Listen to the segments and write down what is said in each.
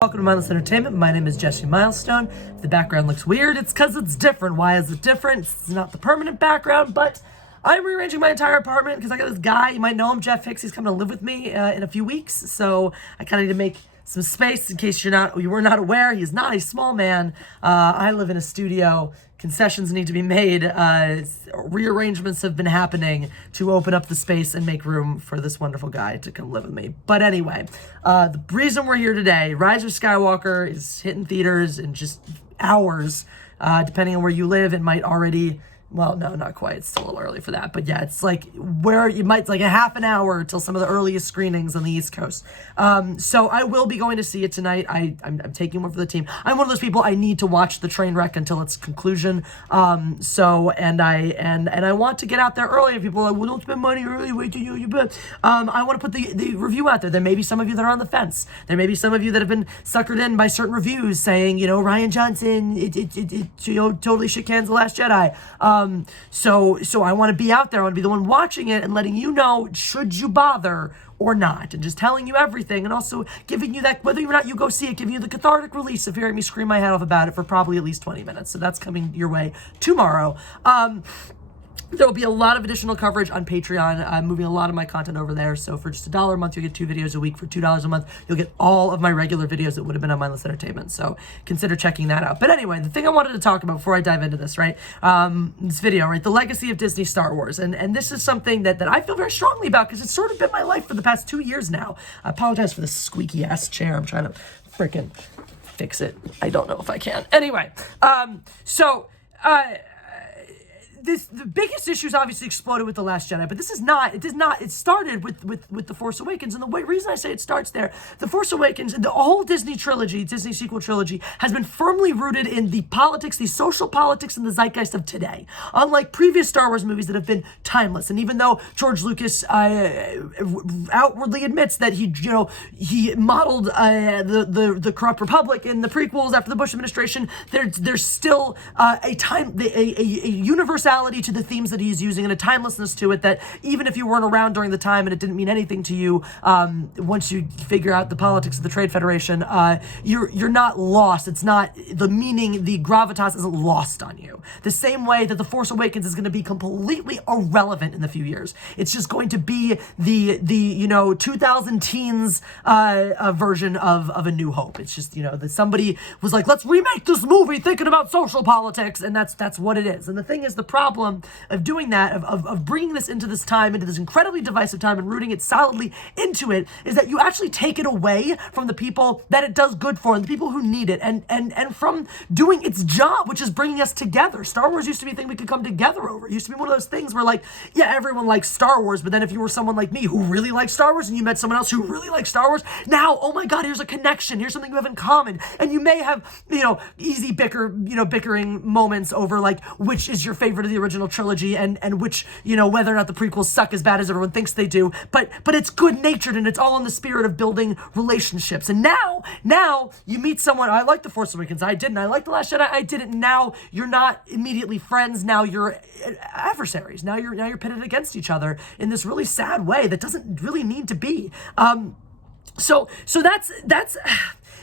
Welcome to Mindless Entertainment. My name is Jesse Milestone. If the background looks weird, it's because it's different. Why is it different? It's not the permanent background, but I'm rearranging my entire apartment because I got this guy, you might know him, Jeff Hicks. He's coming to live with me in a few weeks, so I kind of need to make some space in case you were not aware. He's not a small man. I live in a studio. Concessions need to be made. Rearrangements have been happening to open up the space and make room for this wonderful guy to come live with me. But anyway, the reason we're here today, Rise of Skywalker is hitting theaters in just hours. Depending on where you live, it might already... Well, no, not quite. It's still a little early for that. But yeah, it's like it's like a half an hour till some of the earliest screenings on the East Coast. So I will be going to see it tonight. I'm taking one for the team. I'm one of those people, I need to watch the train wreck until its conclusion. And I want to get out there early. If people are like, well, don't spend money early, wait till you but I want to put the review out there. There may be some of you that are on the fence. There may be some of you that have been suckered in by certain reviews saying, Rian Johnson, totally shit cans The Last Jedi. So I want to be out there. I want to be the one watching it and letting you know, should you bother or not, and just telling you everything, and also giving you that, whether or not you go see it, giving you the cathartic release of hearing me scream my head off about it for probably at least 20 minutes. So that's coming your way tomorrow. There will be a lot of additional coverage on Patreon. I'm moving a lot of my content over there. So for just $1 a month, you'll get 2 videos a week. For $2 a month, you'll get all of my regular videos that would have been on Mindless Entertainment. So consider checking that out. But anyway, the thing I wanted to talk about before I dive into this, right? This video, right? The legacy of Disney Star Wars. And this is something that I feel very strongly about because it's sort of been my life for the past 2 years now. I apologize for this squeaky ass chair. I'm trying to freaking fix it. I don't know if I can. Anyway, the biggest issues obviously exploded with The Last Jedi, but it started with The Force Awakens, and the reason I say it starts there, The Force Awakens and the whole Disney sequel trilogy has been firmly rooted in the politics, the social politics and the zeitgeist of today, unlike previous Star Wars movies that have been timeless. And even though George Lucas outwardly admits that he modeled the Corrupt Republic in the prequels after the Bush administration, there's still a universality to the themes that he's using and a timelessness to it that even if you weren't around during the time and it didn't mean anything to you, once you figure out the politics of the Trade Federation, you're not lost. It's not the meaning, the gravitas isn't lost on you. The same way that The Force Awakens is going to be completely irrelevant in a few years. It's just going to be the 2000 teens version of A New Hope. It's just that somebody was like, let's remake this movie thinking about social politics, and that's what it is. And the thing is, the problem of doing that, of bringing this into this time, into this incredibly divisive time and rooting it solidly into it, is that you actually take it away from the people that it does good for and the people who need it, and from doing its job, which is bringing us together. Star Wars used to be a thing we could come together over. It used to be one of those things where, like, yeah, everyone likes Star Wars, but then if you were someone like me who really liked Star Wars and you met someone else who really liked Star Wars, now, oh my God, here's a connection. Here's something you have in common. And you may have, easy bickering moments over, like, which is your favorite of the original trilogy and which, whether or not the prequels suck as bad as everyone thinks they do, but it's good-natured and it's all in the spirit of building relationships. And now you meet someone, I like The Force Awakens, I didn't. I like The Last Jedi, I didn't. Now you're not immediately friends, now you're adversaries. Now you're pitted against each other in this really sad way that doesn't really need to be. So that's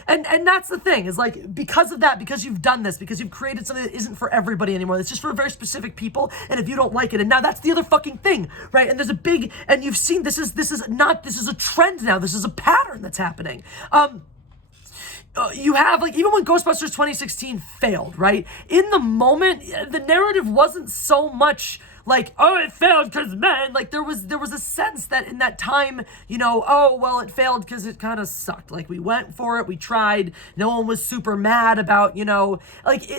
and that's the thing, is like, because of that, because you've done this, because you've created something that isn't for everybody anymore, it's just for very specific people, and if you don't like it, and now that's the other fucking thing, right? And there's a big, and you've seen, this is a trend now, this is a pattern that's happening. You have, like, even when Ghostbusters 2016 failed, right? In the moment, the narrative wasn't so much like, oh, it failed because men, like, there was a sense that in that time, oh, well, it failed because it kind of sucked. Like, we went for it, we tried, no one was super mad about, like,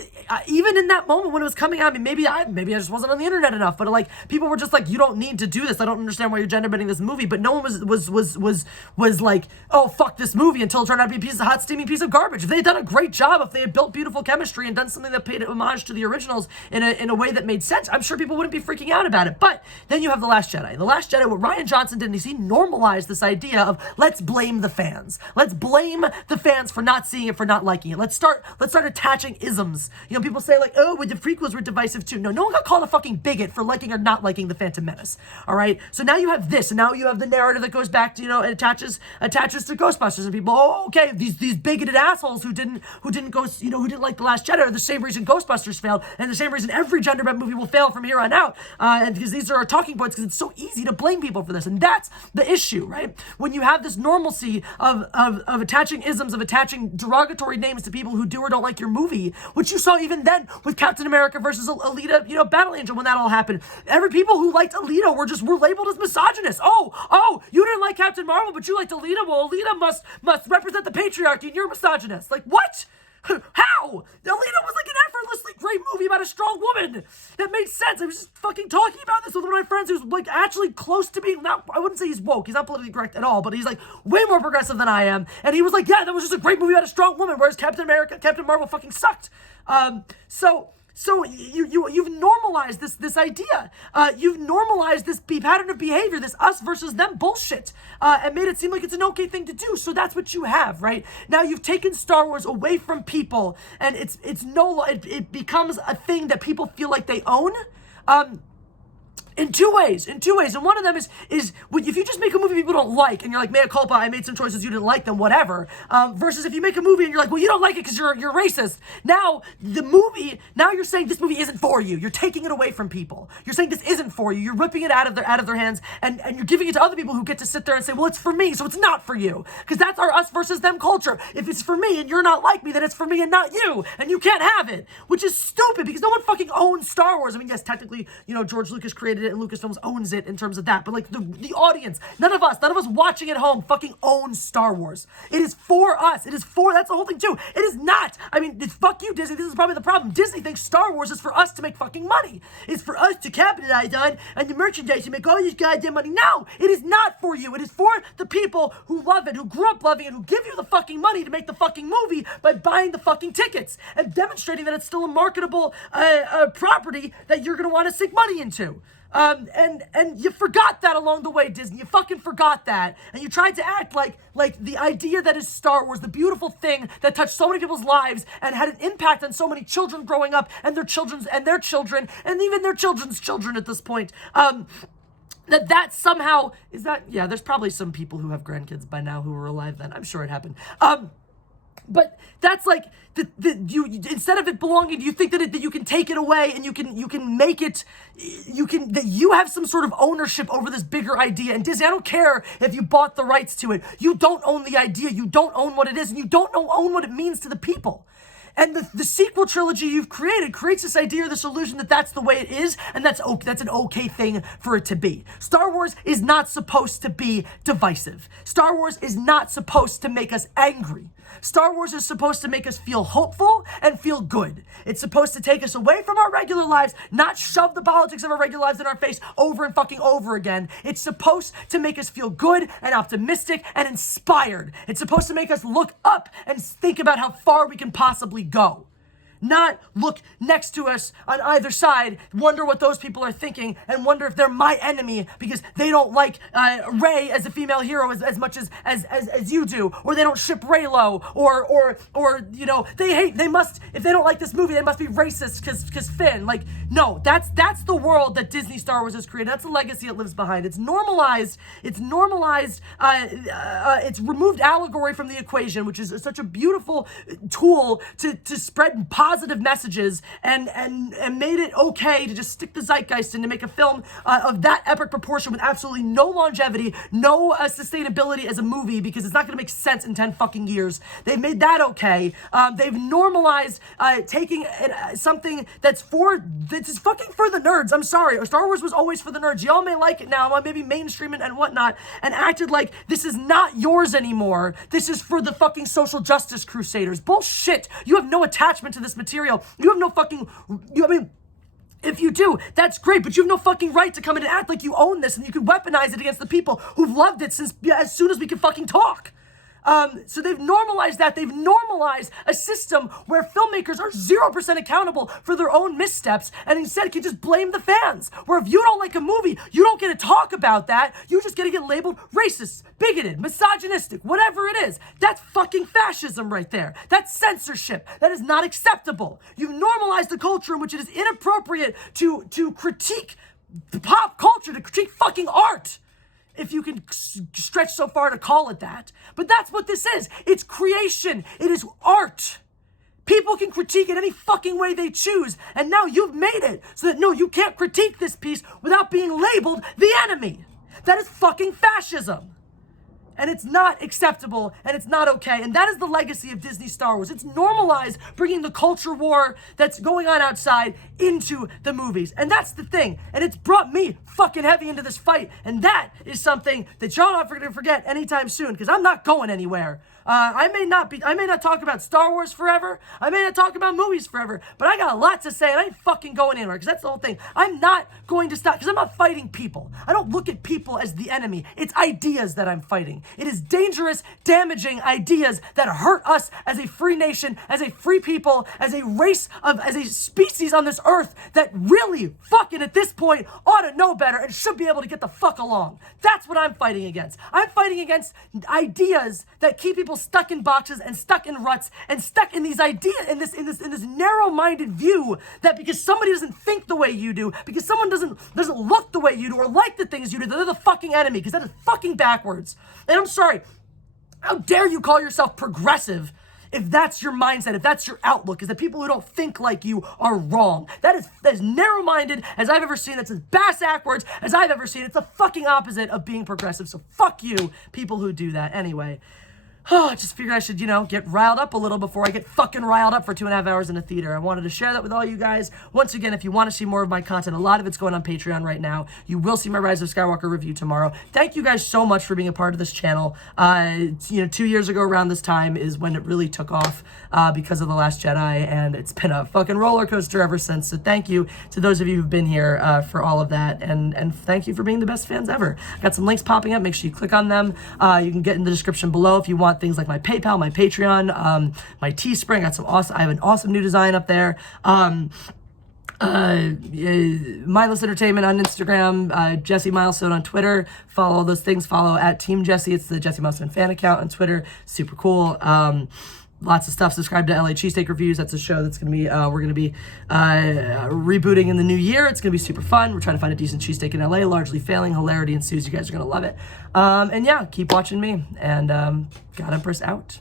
even in that moment when it was coming out, I mean, maybe I just wasn't on the internet enough, but, like, people were just like, you don't need to do this, I don't understand why you're gender bending this movie, but no one was like, oh, fuck this movie, until it turned out to be a hot, steamy piece of garbage. If they had done a great job, if they had built beautiful chemistry and done something that paid homage to the originals in a way that made sense, I'm sure people wouldn't be freaking freaking out about it. But then you have The Last Jedi. The Last Jedi, what Rian Johnson did is he normalized this idea of let's blame the fans. Let's blame the fans for not seeing it, for not liking it. Let's start attaching isms. You know, people say like, oh, well, the prequels were divisive too. No one got called a fucking bigot for liking or not liking The Phantom Menace. All right? So now you have this, and now you have the narrative that goes back to, you know, it attaches to Ghostbusters, and people, oh, okay, these bigoted assholes who didn't go, you know, who didn't like The Last Jedi are the same reason Ghostbusters failed, and the same reason every gender bent movie will fail from here on out. And because these are our talking points, because it's so easy to blame people for this, and that's the issue, right? When you have this normalcy of attaching isms, of attaching derogatory names to people who do or don't like your movie, which you saw even then with Captain America versus Alita, you know, Battle Angel, when that all happened. Every people who liked Alita were labeled as misogynists. Oh, you didn't like Captain Marvel, but you liked Alita. Well, Alita must represent the patriarchy, and you're a misogynist. Like, what? How? Alita was like an effortlessly great movie about a strong woman. That made sense. I was just fucking talking about this with one of my friends who's like actually close to being, not, I wouldn't say he's woke, he's not politically correct at all, but he's like way more progressive than I am. And he was like, yeah, that was just a great movie about a strong woman, whereas Captain Marvel fucking sucked. So you've normalized this idea. You've normalized this pattern of behavior, this us versus them bullshit, and made it seem like it's an okay thing to do. So that's what you have, right? Now you've taken Star Wars away from people, and it becomes a thing that people feel like they own. In two ways, and one of them is if you just make a movie people don't like, and you're like, mea culpa, I made some choices, you didn't like them, whatever, versus if you make a movie and you're like, well, you don't like it because you're racist. Now you're saying this movie isn't for you. You're taking it away from people. You're saying this isn't for you. You're ripping it out of their hands, and you're giving it to other people who get to sit there and say, well, it's for me, so it's not for you, because that's our us versus them culture. If it's for me and you're not like me, then it's for me and not you, and you can't have it, which is stupid, because no one fucking owns Star Wars. I mean, yes, technically, you know, George Lucas created it, and Lucasfilms owns it in terms of that, but like the audience, none of us watching at home fucking owns Star Wars. It is for us. That's the whole thing too. It is not. I mean, fuck you, Disney. This is probably the problem. Disney thinks Star Wars is for us to make fucking money. It's for us to capitalize on and the merchandise and make all this goddamn money. No, it is not for you. It is for the people who love it, who grew up loving it, who give you the fucking money to make the fucking movie by buying the fucking tickets and demonstrating that it's still a marketable property that you're gonna want to sink money into. And you forgot that along the way, Disney. You fucking forgot that. And you tried to act like the idea that is Star Wars, the beautiful thing that touched so many people's lives and had an impact on so many children growing up, and their children, and even their children's children at this point. That somehow is that, yeah, there's probably some people who have grandkids by now who were alive then. I'm sure it happened. But that's like you instead of it belonging, you think that you can take it away and you can make it, that you have some sort of ownership over this bigger idea. And Disney, I don't care if you bought the rights to it. You don't own the idea. You don't own what it is, and you don't own what it means to the people. And the sequel trilogy you've created creates this idea or this illusion that that's the way it is, and that's an okay thing for it to be. Star Wars is not supposed to be divisive. Star Wars is not supposed to make us angry. Star Wars is supposed to make us feel hopeful and feel good. It's supposed to take us away from our regular lives, not shove the politics of our regular lives in our face over and fucking over again. It's supposed to make us feel good and optimistic and inspired. It's supposed to make us look up and think about how far we can possibly go. Not look next to us on either side, wonder what those people are thinking, and wonder if they're my enemy because they don't like Rey as a female hero as much as you do, or they don't ship Reylo, or you know, if they don't like this movie, they must be racist because Finn. Like, no, that's the world that Disney Star Wars has created. That's the legacy it lives behind. It's normalized. It's removed allegory from the equation, which is such a beautiful tool to spread positive messages, and made it okay to just stick the zeitgeist in to make a film of that epic proportion with absolutely no longevity, no sustainability as a movie, because it's not going to make sense in 10 fucking years. They've made that okay. They've normalized taking something that's fucking for the nerds. I'm sorry. Star Wars was always for the nerds. Y'all may like it now, maybe mainstream it and whatnot, and acted like this is not yours anymore. This is for the fucking social justice crusaders. Bullshit. You have no attachment to this material. You have no fucking, if you do, that's great, but you have no fucking right to come in and act like you own this and you can weaponize it against the people who've loved it since as soon as we can fucking talk. So they've normalized that. They've normalized a system where filmmakers are 0% accountable for their own missteps and instead can just blame the fans. Where if you don't like a movie, you don't get to talk about that. You just get to get labeled racist, bigoted, misogynistic, whatever it is. That's fucking fascism right there. That's censorship. That is not acceptable. You've normalized a culture in which it is inappropriate to critique pop culture, to critique fucking art, if you can stretch so far to call it that. But that's what this is. It's creation. It is art. People can critique it any fucking way they choose. And now you've made it so that, no, you can't critique this piece without being labeled the enemy. That is fucking fascism. And it's not acceptable, and it's not okay. And that is the legacy of Disney Star Wars. It's normalized bringing the culture war that's going on outside into the movies. And that's the thing. And it's brought me fucking heavy into this fight. And that is something that y'all aren't going to forget anytime soon, because I'm not going anywhere. I may not talk about Star Wars forever. I may not talk about movies forever, but I got a lot to say, and I ain't fucking going anywhere, because that's the whole thing. I'm not going to stop, because I'm not fighting people. I don't look at people as the enemy. It's ideas that I'm fighting. It is dangerous, damaging ideas that hurt us as a free nation, as a free people, as a race as a species on this earth that really fucking at this point ought to know better and should be able to get the fuck along. That's what I'm fighting against. I'm fighting against ideas that keep people stuck in boxes and stuck in ruts and stuck in these ideas, in this narrow-minded view that because somebody doesn't think the way you do, because someone doesn't look the way you do or like the things you do, they're the fucking enemy, because that is fucking backwards. And I'm sorry, how dare you call yourself progressive if that's your mindset, if that's your outlook, is that people who don't think like you are wrong. That is as narrow-minded as I've ever seen. That's as bass-ackwards as I've ever seen. It's the fucking opposite of being progressive. So fuck you, people who do that. Anyway. I just figured I should, get riled up a little before I get fucking riled up for 2.5 hours in a theater. I wanted to share that with all you guys. Once again, if you want to see more of my content, a lot of it's going on Patreon right now. You will see my Rise of Skywalker review tomorrow. Thank you guys so much for being a part of this channel. 2 years ago around this time is when it really took off because of The Last Jedi, and it's been a fucking roller coaster ever since. So thank you to those of you who've been here for all of that, and thank you for being the best fans ever. Got some links popping up. Make sure you click on them. You can get in the description below if you want things like my PayPal, my Patreon, my Teespring. I have an awesome new design up there. Mindless Entertainment on Instagram, Jesse Milestone on Twitter. Follow all those things. Follow at Team Jesse. It's the Jesse Milestone fan account on Twitter. Super cool. Lots of stuff. Subscribe to LA Cheesesteak Reviews. That's a show that's going to be, we're going to be rebooting in the new year. It's going to be super fun. We're trying to find a decent cheesesteak in LA, largely failing. Hilarity ensues. You guys are going to love it. And yeah, keep watching me. And God Empress out.